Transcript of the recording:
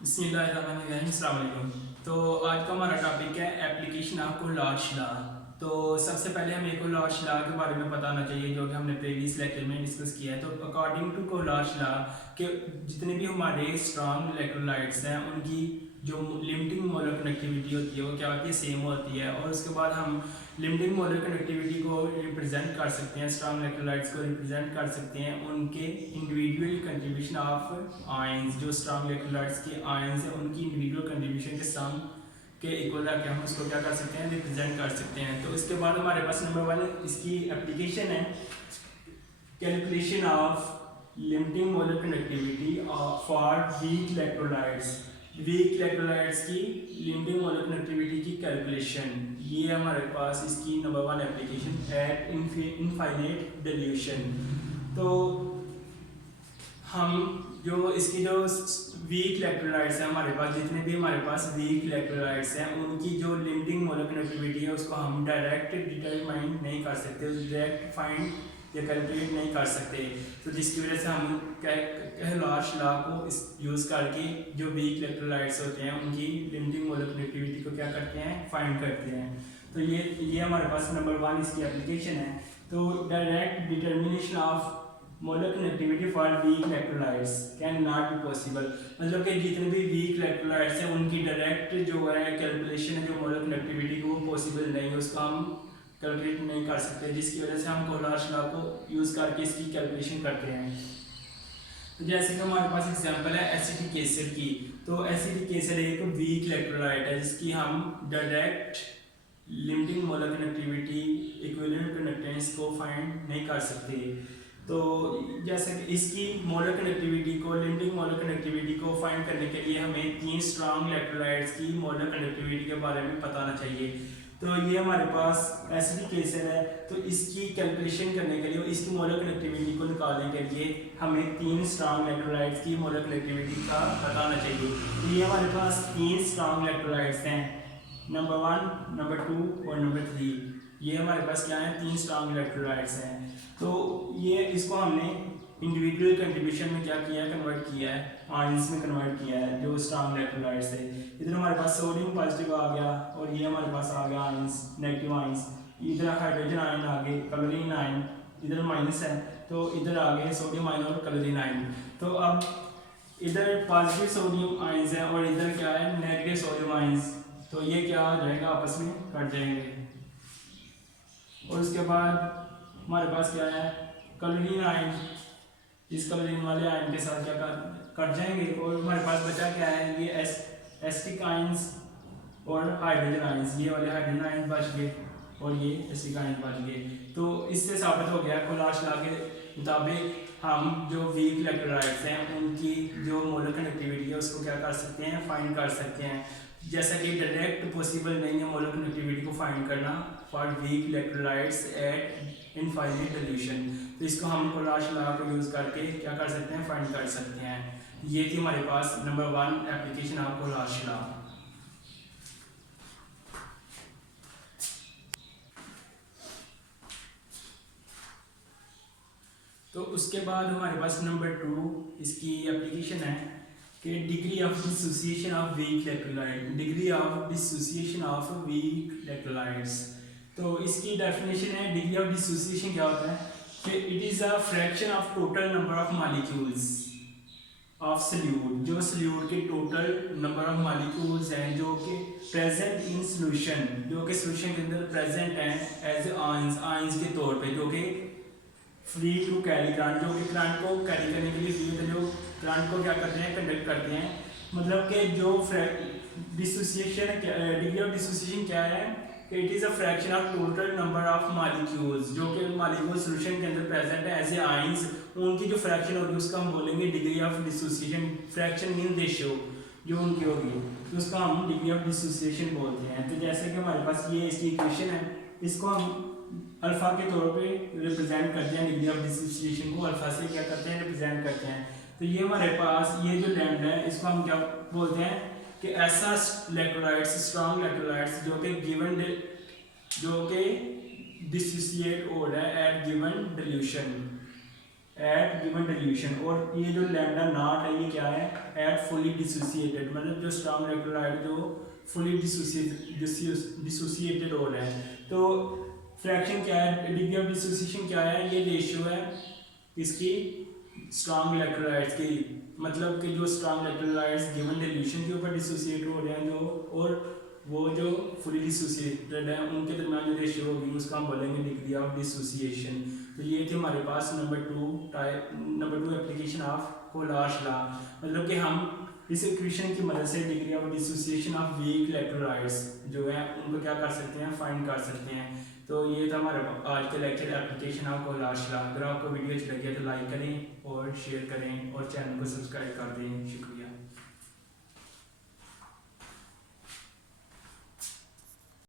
बिस्मिल्लाहिर्रहमानिर्रहीम, अस्सलाम वालेकुम। तो आज का हमारा टॉपिक है एप्लीकेशन ऑफ कोलार्ज लॉ। तो सबसे पहले हमें कोलार्ज लॉ के बारे में पता होना चाहिए, जो कि हमने प्रीवियस लेक्चर में डिस्कस किया है। तो अकॉर्डिंग टू कोलार्ज लॉ के जितने भी हमारे स्ट्रॉन्ग इलेक्ट्रोलाइट्स हैं उनकी जो लिमिटिंग मोलर कनेक्टिविटी होती है वो क्या होती है, सेम होती है। और उसके बाद हम लिमिटिंग मोलर कनेक्टिविटी को रिप्रेजेंट कर सकते हैं, स्ट्रॉन्ग इलेक्ट्रोलाइट्स को रिप्रेजेंट कर सकते हैं उनके इंडिविजुअल कंट्रीब्यूशन ऑफ आयंस। जो स्ट्रॉन्ग इलेक्ट्रोलाइट्स के आयंस हैं उनकी इंडिविजुअल कंट्रीब्यूशन के सम के इक्वल रख के हम उसको क्या कर सकते हैं, रिप्रेजेंट कर सकते हैं। तो इसके बाद हमारे पास नंबर 1 इसकी एप्लीकेशन है, calculation of limiting molar connectivity for weak electrolytes. Weak electrolytes की लिमिटिंग मोलर कनेक्टिविटी की कैलकुलेशन, ये हमारे पास इसकी number 1 application at infinite dilution. तो हम जो इसकी जो वीक इलेक्ट्रोलाइट्स हैं हमारे पास, जितने भी हमारे पास वीक इलेक्ट्रोलाइट्स हैं उनकी जो लिमिटिंग मोलर कनेक्टिविटी है उसको हम डायरेक्ट डिटरमाइन नहीं कर सकते, डायरेक्ट फाइंड या कैलकुलेट नहीं कर सकते। तो जिसकी वजह से हम कोलार्ज लॉ को इस यूज़ करके जो वीक इलेक्ट्रोलाइट्स होते हैं उनकी लिमिटिंग मोलर कनेक्टिविटी को क्या करते हैं, फाइंड करते हैं। तो ये हमारे पास नंबर 1 इसकी एप्लीकेशन है। तो direct determination of molar connectivity for weak electrolytes can not be possible. मतलब कि जितने भी वीक इलेक्ट्रोलाइट्स हैं उनकी डायरेक्ट जो है कैलकुलेशन है जो मोलर कनेक्टिविटी को पॉसिबल नहीं है, उसका हम कैलकुलेट नहीं कर सकते, जिसकी वजह से हम कोलार्ज लॉ को यूज़ करके इसकी कैलकुलेशन करते हैं। तो जैसे कि हमारे पास एग्जांपल है एसिटिक एसिड की। तो एसिटिक एसिड एक वीक इलेक्ट्रोलाइट है जिसकी हम direct limiting molar connectivity equivalent conductance को फाइंड नहीं कर सकते। तो जैसे कि इसकी मोलर कनेक्टिविटी को, लिमिटिंग मोलर कनेक्टिविटी को फाइंड करने के लिए हमें 3 स्ट्रॉन्ग इलेक्ट्रोलाइट्स की मोलर कनेक्टिविटी के बारे में पता होना चाहिए। तो ये हमारे पास एसिडिक एसिड है, तो इसकी कैलकुलेशन करने के लिए, इसकी मोलर कनेक्टिविटी को निकालने के लिए हमें 3 स्ट्रॉन्ग इलेक्ट्रोलाइट्स की मोलर कनेक्टिविटी का पता होना चाहिए। तो ये हमारे पास 3 स्ट्रॉन्ग इलेक्ट्रोलाइट्स हैं, नंबर 1, नंबर 2 और नंबर 3। ये हमारे पास क्या है, 3 स्ट्रॉन्ग इलेक्ट्रोलाइट्स हैं। तो ये इसको हमने इंडिविजुअल कंट्रीब्यूशन में क्या किया है, कन्वर्ट किया है, आयंस में कन्वर्ट किया है जो स्ट्रॉन्ग इलेक्ट्रोलाइट्स है। इधर हमारे पास सोडियम पॉजिटिव आ गया और ये हमारे पास आ गया आयंस, नेगेटिव आयंस। इधर हाइड्रोजन आयन आ गए, क्लोरीन आयन इधर माइनस है, तो इधर आ गए सोडियम आयन और क्लोरीन आयन। तो अब इधर पॉजिटिव सोडियम आयंस है और इधर क्या है, नेगेटिव सोडियम आयंस। तो ये क्या हो जाएगा, आपस में कट जाएंगे। और उसके बाद हमारे पास क्या है, क्लोरीन आयन इस क्लोरीन वाले आयन के साथ क्या कट जाएंगे। और हमारे पास बचा क्या है, ये एसिटिक आयंस और हाइड्रोजन आयंस, ये वाले हाइड्रोजन आयन बच गए और ये एसिटिक आयन बच गए। तो इससे साबित हो गया कोलार्ज लॉ के मुताबिक हम जो वीक इलेक्ट्रोलाइट्स हैं उनकी जो मोलर कनेक्टिविटी है उसको क्या कर सकते हैं, फाइंड कर सकते हैं। जैसा कि डायरेक्ट पॉसिबल नहीं है मोलर कनेक्टिविटी को फाइंड करना for weak electrolytes at infinite dilution, तो इसको हम कोलार्ज लॉ को यूज़ करके क्या कर सकते हैं, फाइंड कर सकते हैं। ये थी हमारे पास number 1 application of Kohlrausch law. तो उसके बाद हमारे पास नंबर 2 इसकी एप्लीकेशन है कि degree of dissociation of weak electrolyte, degree of dissociation of weak electrolytes. तो इसकी डेफिनेशन है, डिग्री ऑफ डिसोसिएशन क्या होता है कि it is a fraction of total number of molecules of solute, जो सल्यूट के टोटल नंबर ऑफ मॉलिक्यूल्स हैं जो कि प्रेजेंट इन सोल्यूशन, जो कि सोल्यूशन के अंदर प्रेजेंट हैं एज आयंस, आयंस के तौर पे, जो कि फ्री टू कैरी करंट, जो कि करंट को कैरी करने के लिए फ्री होते हैं, जो करंट को क्या करते हैं, कंडक्ट करते हैं। मतलब कि जो डिसोसिएशन, डिग्री ऑफ डिसोसिएशन क्या है कि it is a fraction of total number of molecules, जो कि मॉलिक्यूल सॉल्यूशन के अंदर प्रेजेंट है एज ए आयंस, उनकी जो फ्रैक्शन होगी उसका हम बोलेंगे degree of dissociation. Fraction mean ratio जो उनकी होगी तो उसका हम डिग्री ऑफ डिसोसिएशन बोलते हैं। तो जैसे कि हमारे पास ये इसकी इक्वेशन है, इसको हम अल्फा के तौर पे रिप्रेजेंट करते हैं, डिग्री ऑफ डिसोसिएशन को अल्फा से क्या करते हैं, रिप्रेजेंट करते हैं। तो ये हमारे पास ये जो लैम्डा है इसको हम क्या बोलते हैं कि ऐसा इलेक्ट्रोलाइट्स, स्ट्रॉन्ग इलेक्ट्रोलाइट्स जो कि गिवन, जो कि डिसोसिएट हो रहा है at given dilution, at given dilution, और ये जो लैम्डा नॉट है ये क्या है, एट फुली डिसोसिएटेड, मतलब जो स्ट्रॉन्ग इलेक्ट्रोलाइट जो फुली डिसोसिएटेड हो रहे हैं। तो फ्रैक्शन क्या है, डिग्री ऑफ डिसोसिएशन क्या है, ये रेशियो है इसकी स्ट्रॉन्ग इलेक्ट्रोलाइट्स की, मतलब कि जो स्ट्रॉन्ग इलेक्ट्रोलाइट्स गिवन डिल्यूशन के ऊपर डिसोसिएट हो रहे हैं जो, और वो जो फुली डिसोसिएटेड है उनके दरमियान जो रेशियो होगी उसका हम बोलेंगे डिग्री ऑफ डिसोसिएशन। तो ये थे हमारे पास number two application of Kohlrausch law, मतलब कि हम इस इक्वेशन की मदद से degree of dissociation of weak electrolytes जो है उनको क्या कर सकते हैं, फाइंड कर सकते हैं। तो ये था हमारा आज का lecture application of Kohlrausch law. अगर आपको वीडियो अच्छी लगी है तो लाइक करें और शेयर करें और चैनल को सब्सक्राइब कर दें। शुक्रिया।